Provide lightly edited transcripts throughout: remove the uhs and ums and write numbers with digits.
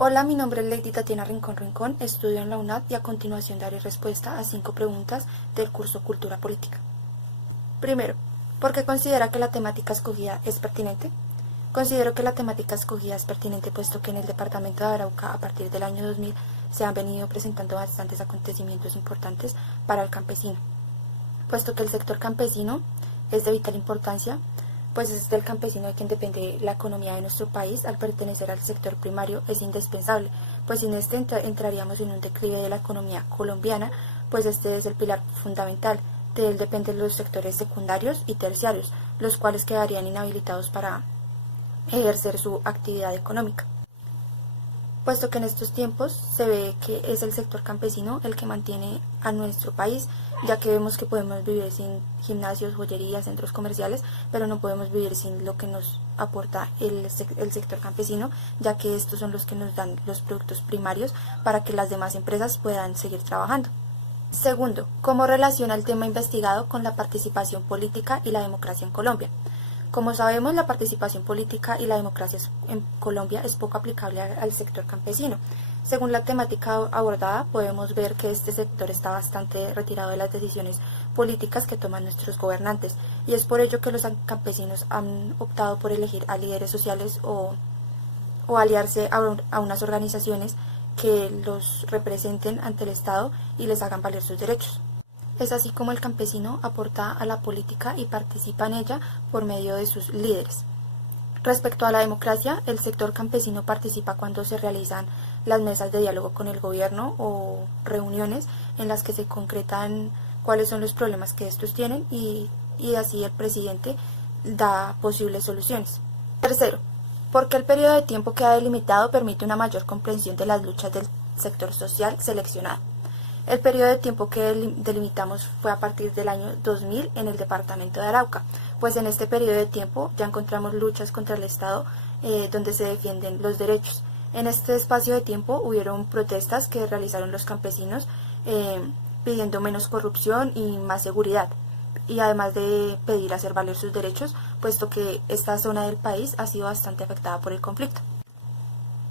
Hola, mi nombre es Lady Tatiana Rincón Rincón, estudio en la UNAD y a continuación daré respuesta a 5 preguntas del curso Cultura Política. Primero, ¿por qué considera que la temática escogida es pertinente? Considero que la temática escogida es pertinente puesto que en el departamento de Arauca a partir del año 2000 se han venido presentando bastantes acontecimientos importantes para el campesino, puesto que el sector campesino es de vital importancia, pues es del campesino de quien depende la economía de nuestro país. Al pertenecer al sector primario es indispensable, pues sin este entraríamos en un declive de la economía colombiana, pues este es el pilar fundamental. De él dependen los sectores secundarios y terciarios, los cuales quedarían inhabilitados para ejercer su actividad económica, puesto que en estos tiempos se ve que es el sector campesino el que mantiene a nuestro país, ya que vemos que podemos vivir sin gimnasios, joyerías, centros comerciales, pero no podemos vivir sin lo que nos aporta el sector campesino, ya que estos son los que nos dan los productos primarios para que las demás empresas puedan seguir trabajando. Segundo, ¿cómo relaciona el tema investigado con la participación política y la democracia en Colombia? Como sabemos, la participación política y la democracia en Colombia es poco aplicable al sector campesino. Según la temática abordada, podemos ver que este sector está bastante retirado de las decisiones políticas que toman nuestros gobernantes, y es por ello que los campesinos han optado por elegir a líderes sociales o aliarse a unas organizaciones que los representen ante el Estado y les hagan valer sus derechos. Es así como el campesino aporta a la política y participa en ella por medio de sus líderes. Respecto a la democracia, el sector campesino participa cuando se realizan las mesas de diálogo con el gobierno o reuniones en las que se concretan cuáles son los problemas que estos tienen y así el presidente da posibles soluciones. Tercero, ¿por qué el periodo de tiempo que ha delimitado permite una mayor comprensión de las luchas del sector social seleccionado? El periodo de tiempo que delimitamos fue a partir del año 2000 en el departamento de Arauca, pues en este periodo de tiempo ya encontramos luchas contra el Estado donde se defienden los derechos. En este espacio de tiempo hubieron protestas que realizaron los campesinos pidiendo menos corrupción y más seguridad, y además de pedir hacer valer sus derechos, puesto que esta zona del país ha sido bastante afectada por el conflicto.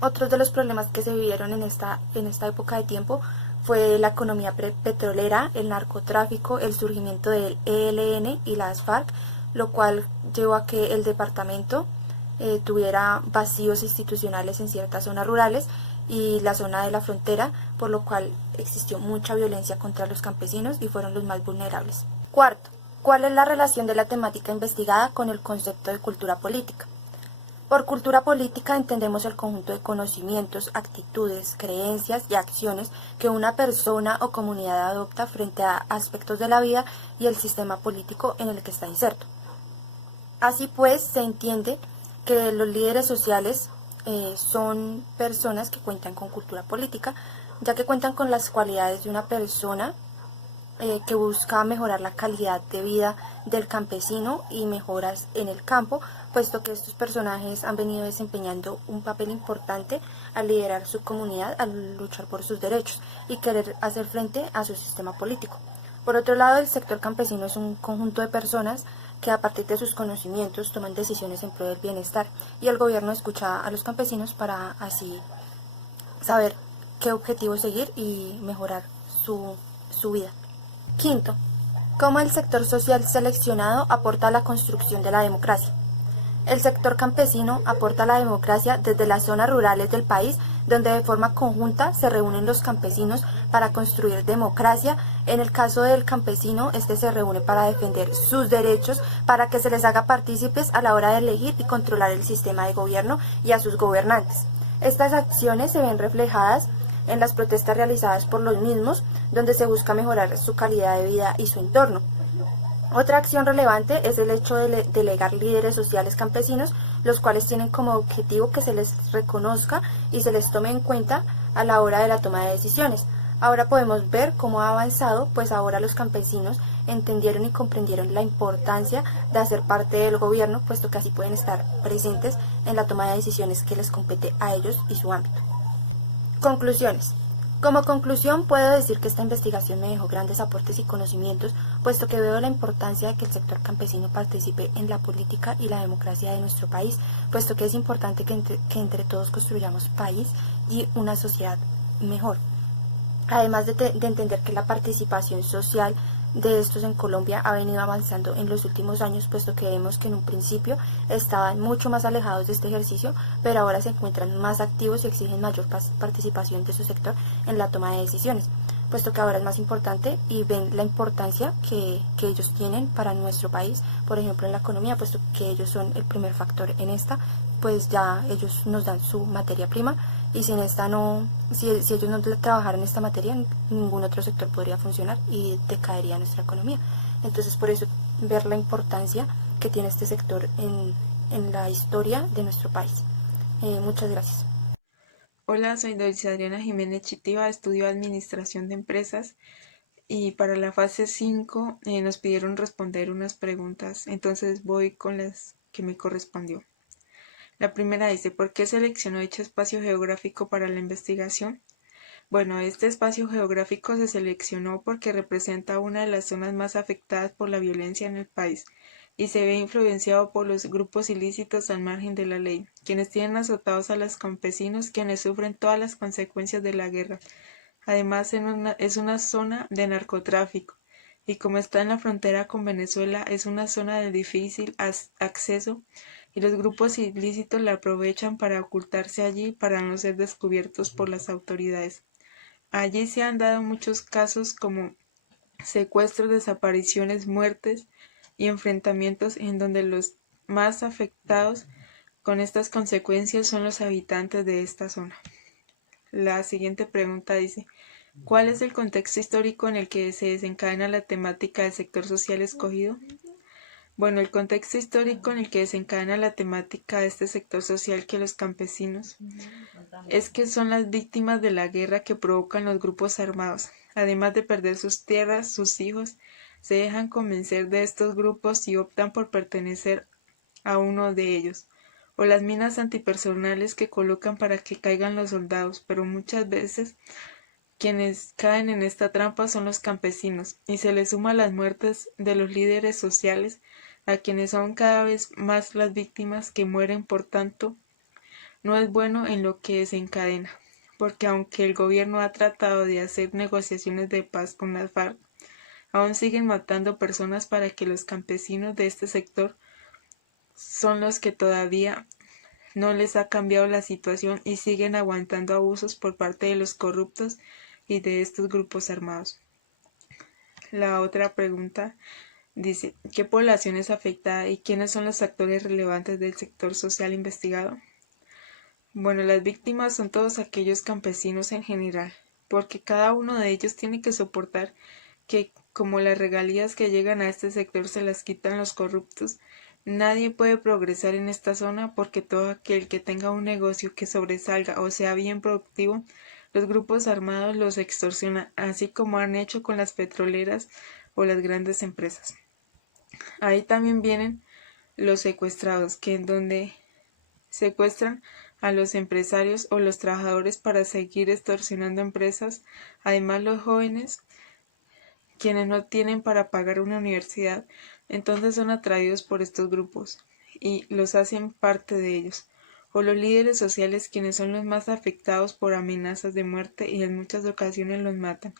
Otros de los problemas que se vivieron en esta época de tiempo fue la economía petrolera, el narcotráfico, el surgimiento del ELN y las FARC, lo cual llevó a que el departamento tuviera vacíos institucionales en ciertas zonas rurales y la zona de la frontera, por lo cual existió mucha violencia contra los campesinos y fueron los más vulnerables. Cuarto, ¿cuál es la relación de la temática investigada con el concepto de cultura política? Por cultura política entendemos el conjunto de conocimientos, actitudes, creencias y acciones que una persona o comunidad adopta frente a aspectos de la vida y el sistema político en el que está inserto. Así pues, se entiende que los líderes sociales son personas que cuentan con cultura política, ya que cuentan con las cualidades de una persona que busca mejorar la calidad de vida del campesino y mejoras en el campo, puesto que estos personajes han venido desempeñando un papel importante al liderar su comunidad, al luchar por sus derechos y querer hacer frente a su sistema político. Por otro lado, el sector campesino es un conjunto de personas que a partir de sus conocimientos toman decisiones en pro del bienestar, y el gobierno escucha a los campesinos para así saber qué objetivo seguir y mejorar su vida. Quinto, ¿cómo el sector social seleccionado aporta a la construcción de la democracia? El sector campesino aporta a la democracia desde las zonas rurales del país, donde de forma conjunta se reúnen los campesinos para construir democracia. En el caso del campesino, este se reúne para defender sus derechos, para que se les haga partícipes a la hora de elegir y controlar el sistema de gobierno y a sus gobernantes. Estas acciones se ven reflejadas en las protestas realizadas por los mismos, donde se busca mejorar su calidad de vida y su entorno. Otra acción relevante es el hecho de delegar líderes sociales campesinos, los cuales tienen como objetivo que se les reconozca y se les tome en cuenta a la hora de la toma de decisiones. Ahora podemos ver cómo ha avanzado, pues ahora los campesinos entendieron y comprendieron la importancia de hacer parte del gobierno, puesto que así pueden estar presentes en la toma de decisiones que les compete a ellos y su ámbito. Conclusiones. Como conclusión, puedo decir que esta investigación me dejó grandes aportes y conocimientos, puesto que veo la importancia de que el sector campesino participe en la política y la democracia de nuestro país, puesto que es importante que entre todos construyamos país y una sociedad mejor. Además de entender que la participación social de estos en Colombia ha venido avanzando en los últimos años, puesto que vemos que en un principio estaban mucho más alejados de este ejercicio, pero ahora se encuentran más activos y exigen mayor participación de su sector en la toma de decisiones, puesto que ahora es más importante y ven la importancia que ellos tienen para nuestro país, por ejemplo en la economía, puesto que ellos son el primer factor en esta, pues ya ellos nos dan su materia prima y sin esta no, si ellos no trabajaran esta materia, ningún otro sector podría funcionar y decaería nuestra economía. Entonces por eso ver la importancia que tiene este sector en la historia de nuestro país. Muchas gracias. Hola, soy Doris Adriana Jiménez Chitiva, estudio Administración de Empresas y para la fase 5 nos pidieron responder unas preguntas, entonces voy con las que me correspondió. La primera dice, ¿por qué seleccionó dicho espacio geográfico para la investigación? Bueno, este espacio geográfico se seleccionó porque representa una de las zonas más afectadas por la violencia en el país y se ve influenciado por los grupos ilícitos al margen de la ley, quienes tienen azotados a los campesinos, quienes sufren todas las consecuencias de la guerra. Además, es una zona de narcotráfico y como está en la frontera con Venezuela, es una zona de difícil acceso y los grupos ilícitos la aprovechan para ocultarse allí para no ser descubiertos por las autoridades. Allí se han dado muchos casos como secuestros, desapariciones, muertes y enfrentamientos en donde los más afectados con estas consecuencias son los habitantes de esta zona. La siguiente pregunta dice, ¿cuál es el contexto histórico en el que se desencadena la temática del sector social escogido? Bueno, el contexto histórico en el que desencadena la temática de este sector social que los campesinos es que son las víctimas de la guerra que provocan los grupos armados. Además de perder sus tierras, sus hijos se dejan convencer de estos grupos y optan por pertenecer a uno de ellos, o las minas antipersonales que colocan para que caigan los soldados, pero muchas veces quienes caen en esta trampa son los campesinos, y se les suma las muertes de los líderes sociales, a quienes son cada vez más las víctimas que mueren. Por tanto, no es bueno en lo que desencadena, porque aunque el gobierno ha tratado de hacer negociaciones de paz con las FARC, aún siguen matando personas para que los campesinos de este sector son los que todavía no les ha cambiado la situación y siguen aguantando abusos por parte de los corruptos y de estos grupos armados. La otra pregunta dice, ¿qué población es afectada y quiénes son los actores relevantes del sector social investigado? Bueno, las víctimas son todos aquellos campesinos en general, porque cada uno de ellos tiene que soportar que, como las regalías que llegan a este sector se las quitan los corruptos, nadie puede progresar en esta zona porque todo aquel que tenga un negocio que sobresalga o sea bien productivo, los grupos armados los extorsionan, así como han hecho con las petroleras o las grandes empresas. Ahí también vienen los secuestrados, que en donde secuestran a los empresarios o los trabajadores para seguir extorsionando empresas. Además, los jóvenes, quienes no tienen para pagar una universidad, entonces son atraídos por estos grupos y los hacen parte de ellos. O los líderes sociales, quienes son los más afectados por amenazas de muerte y en muchas ocasiones los matan.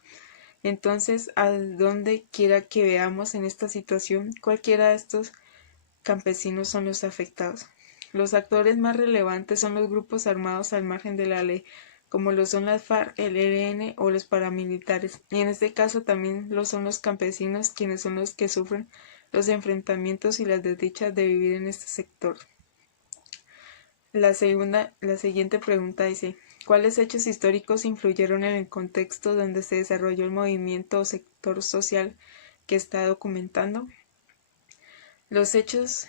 Entonces, a donde quiera que veamos en esta situación, cualquiera de estos campesinos son los afectados. Los actores más relevantes son los grupos armados al margen de la ley, como lo son las FARC, el ELN o los paramilitares, y en este caso también lo son los campesinos, quienes son los que sufren los enfrentamientos y las desdichas de vivir en este sector. La siguiente pregunta dice, ¿cuáles hechos históricos influyeron en el contexto donde se desarrolló el movimiento o sector social que está documentando? Los hechos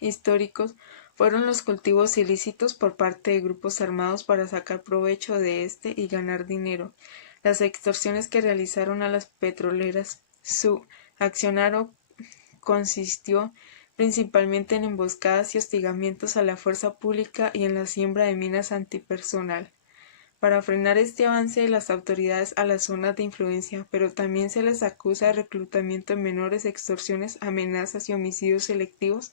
históricos fueron los cultivos ilícitos por parte de grupos armados para sacar provecho de este y ganar dinero, las extorsiones que realizaron a las petroleras. Su accionario consistió principalmente en emboscadas y hostigamientos a la fuerza pública y en la siembra de minas antipersonal. para frenar este avance de las autoridades a las zonas de influencia, pero también se les acusa de reclutamiento de menores, extorsiones, amenazas y homicidios selectivos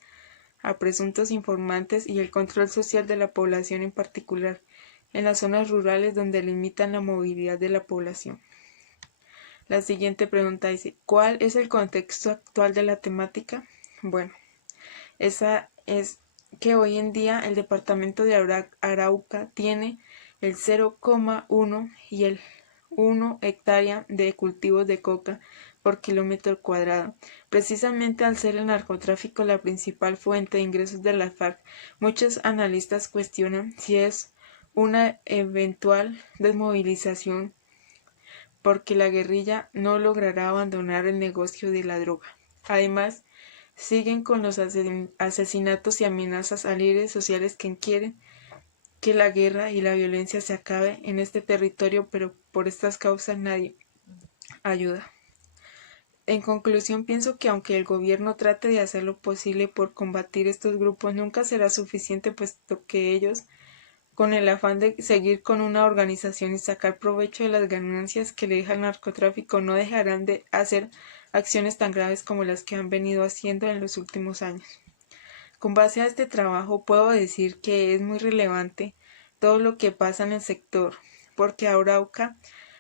a presuntos informantes y el control social de la población en particular, en las zonas rurales donde limitan la movilidad de la población. La siguiente pregunta dice, ¿cuál es el contexto actual de la temática? Bueno, esa es que hoy en día el departamento de Arauca tiene el 0,1 y el 1 hectárea de cultivos de coca por kilómetro cuadrado. Precisamente al ser el narcotráfico la principal fuente de ingresos de la FARC, muchos analistas cuestionan si es una eventual desmovilización porque la guerrilla no logrará abandonar el negocio de la droga. Además, siguen con los asesinatos y amenazas a líderes sociales que quieren que la guerra y la violencia se acabe en este territorio, pero por estas causas nadie ayuda. En conclusión, pienso que aunque el gobierno trate de hacer lo posible por combatir estos grupos, nunca será suficiente, puesto que ellos, con el afán de seguir con una organización y sacar provecho de las ganancias que le deja el narcotráfico, no dejarán de hacer acciones tan graves como las que han venido haciendo en los últimos años. Con base a este trabajo puedo decir que es muy relevante todo lo que pasa en el sector, porque Arauca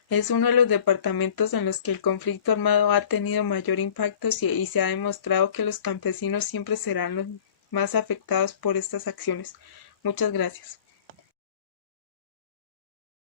es uno de los departamentos en los que el conflicto armado ha tenido mayor impacto y se ha demostrado que los campesinos siempre serán los más afectados por estas acciones. Muchas gracias.